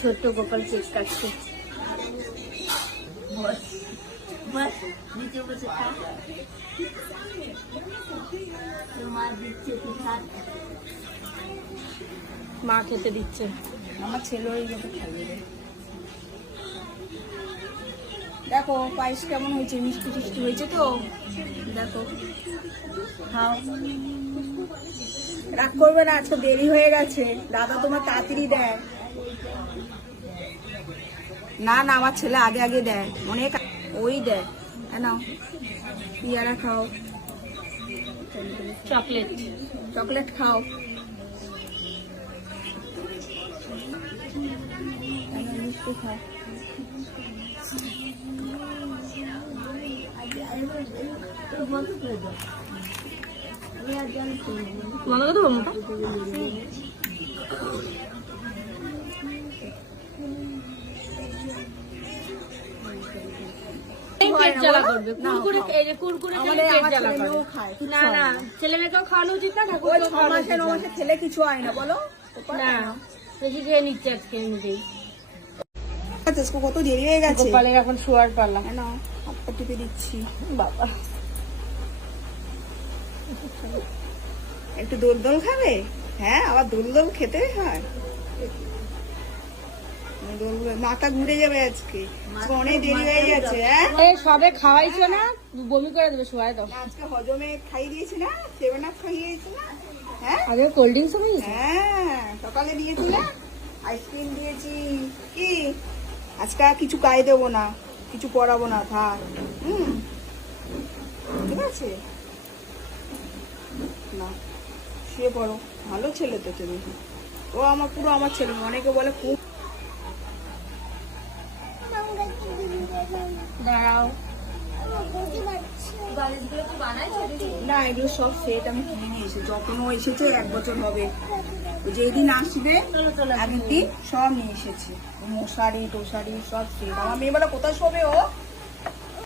ছোট্ট গোপাল কেক কাটছে। বস বস নিচে বসে খা। মা দিচ্ছে পিঠা, মা খেতে দিচ্ছে। আমার ছেলেও এই যাতে খাইয়ে দেয়। দেখো পায়েস কেমন হয়েছে, মিষ্টি টিষ্টি হয়েছে তো। দেখো খাও, রাগ করবে না, আজকে দেরি হয়ে গেছে, দাদা তোমার তাড়াতাড়ি দেয়। না না, আমার ছেলে আগে আগে দেয়, অনেক ওই দেয়। নাও পিয়ারা খাও, চকলেট চকলেট খাও। মিষ্টি খাও। বন্ধ করে দাও। আমি আর জানি মনে করে দেবো মোটা। পেট জ্বালা করবে, কুরকুরে এই যে কুরকুরে খেলে পেট জ্বালা করবে। না না, ছেলে মেয়েকেও খাওয়ানো উচিত না, ঠাকুরকেও খাওয়ানো উচিত না। ছেলে কিছু হয় না বলো। না, বেশি খেয়ে নিচ্ছে আজকে এমনিতেই। কত দেরি হয়ে গেছে। গোপালের এখন শোয়ার পালা। না হাতটা টিপে দিচ্ছি। বাবা একটু দোল দোল খাবে? হ্যাঁ, আবার দোল দোল খেতে হয়। মাথা ঘুরে যাবে আজকে, অনেক দেরি হয়ে গেছে। হ্যাঁ, এই সবে খাওয়াইছো না, বমি করে দেবে, শোয়াই দাও। আজকে হজমে খাইয়ে দিয়েছি না, 7 আপ খাইয়ে দিয়েছি না। হ্যাঁ আগে কোল্ড ড্রিঙ্কস খাইয়েছো? হ্যাঁ, সকালে দিয়েছি না, আইসক্রিম দিয়েছি। কি আজকে আর কিছু গায়ে দেবো না, কিছু পরাবো না, থাক। ঠিক আছে, না শুয়ে পড়ো। ভালো ছেলে তো তুমি, ও আমার পুরো আমার ছেলে। অনেকে বলে খুব, দাঁড়াও, না এগুলো সব সেট আমি কিনে নিয়ে এসেছি। যখন ও এসেছে 1 বছর হবে, যেদিন আসবে আগের দিন সব নিয়ে এসেছি। মশারি টোশারি সব সেট। আমার মেয়ে বেলা কোথায় শোবে ও?